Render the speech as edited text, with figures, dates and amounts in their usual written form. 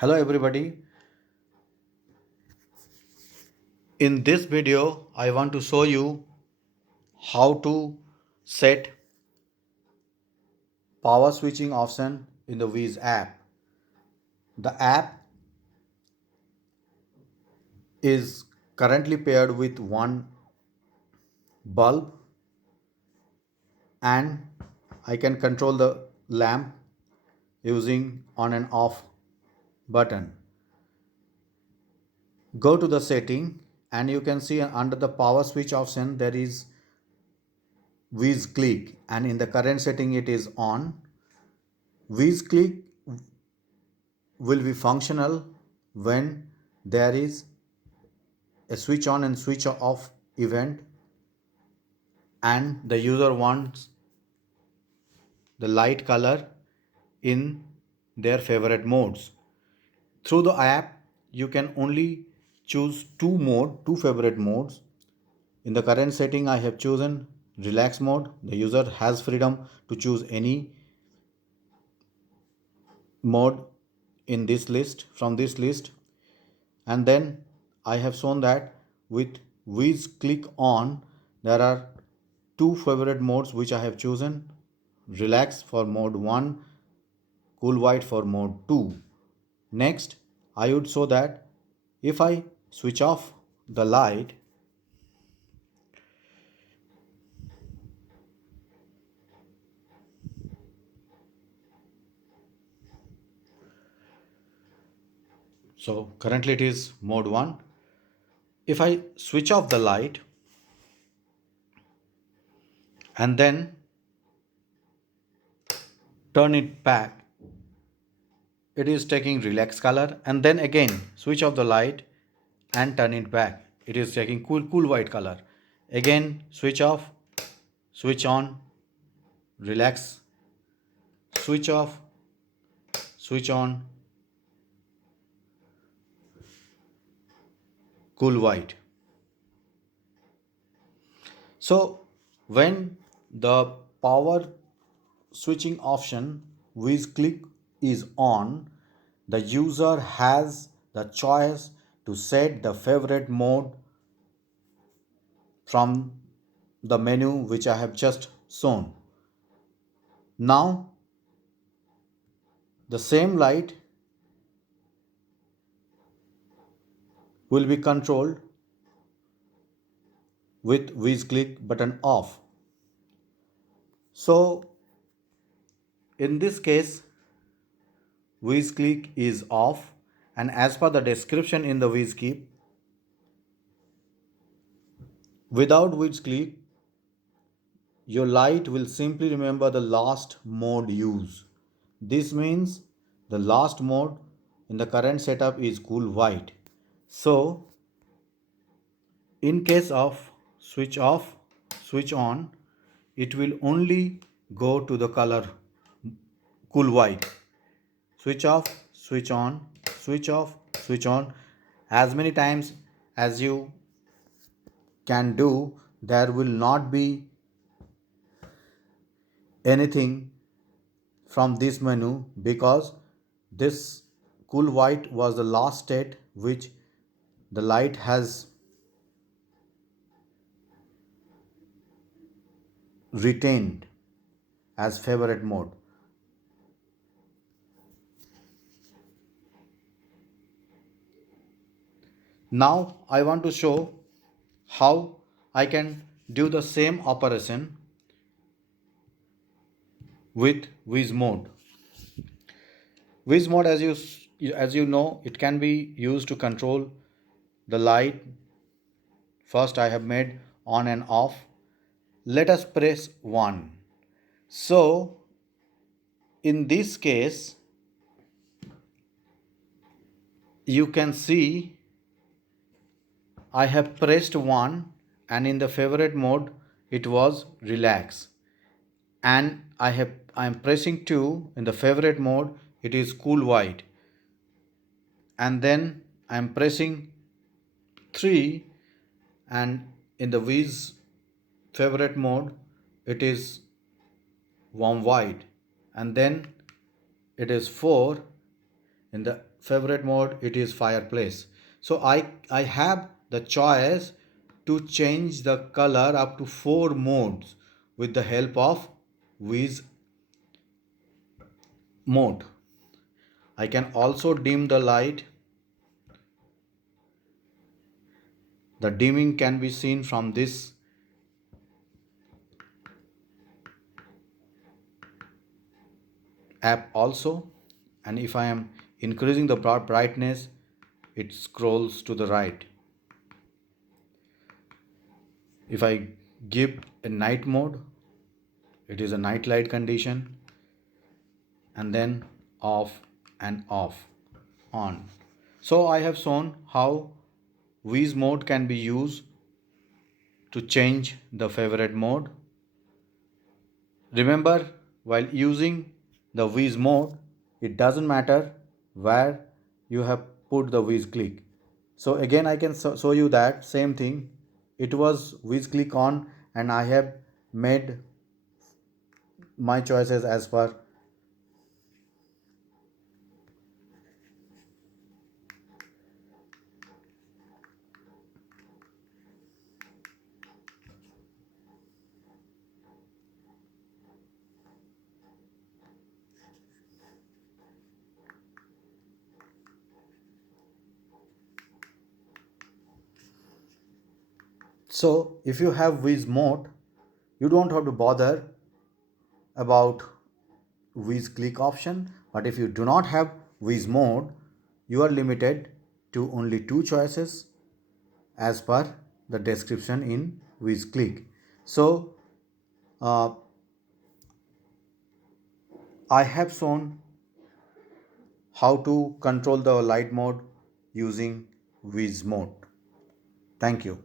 Hello everybody. In this video I want to show you how to set power switching option in the Wiz app. The app is currently paired with one bulb and I can control the lamp using on and off button. Go to the setting and you can see under the power switch option there is WizClick and in the current setting it is on. WizClick will be functional when there is a switch on and switch off event and the user wants the light color in their favorite modes. Through the app, you can only choose two favorite modes. In the current setting, I have chosen relax mode. The user has freedom to choose any mode in this list from this list. And then I have shown that with Wiz click on, there are two favorite modes which I have chosen: relax for mode 1, cool white for mode 2. Next, I would show that if I switch off the light, so currently it is mode 1. If I switch off the light and then turn it back, it is taking relax color, and then again switch off the light and turn it back, it is taking cool white color. Again switch off, switch on, relax, switch off, switch on, cool white. So when the power switching option with click is on, the user has the choice to set the favorite mode from the menu which I have just shown. Now the same light will be controlled with WizClick button off. So in this case, WizClick is off, and as per the description in the WizKeep, without WizClick, your light will simply remember the last mode use. This means the last mode in the current setup is cool white. So in case of switch off, switch on, it will only go to the color cool white. Switch off, switch on, switch off, switch on. As many times as you can do, there will not be anything from this menu because this cool white was the last state which the light has retained as favorite mode. Now I want to show how I can do the same operation with WizMote. WizMote, as you know, it can be used to control the light. First I have made on and off. Let us press 1. So in this case, you can see I have pressed 1 and in the favorite mode it was relax, and I am pressing 2 in the favorite mode, it is cool white, and then I am pressing 3 and in the Wiz favorite mode it is warm white, and then it is 4 In the favorite mode, it is fireplace. So I have the choice to change the color up to 4 modes with the help of WizMote. I can also dim the light. The dimming can be seen from this app also, and if I am increasing the brightness, it scrolls to the right. If I give a night mode, it is a night light condition, and then off and off, on. So I have shown how Wiz mode can be used to change the favorite mode. Remember, while using the Wiz mode, it doesn't matter where you have put the Wiz click. So again, I can show you that same thing. It was Wiz click on, and I have made my choices as per. So if you have Wiz mode, you don't have to bother about Wiz click option. But if you do not have Wiz mode, you are limited to only two choices as per the description in Wiz click. So uh, I have shown how to control the light mode using Wiz mode. Thank you.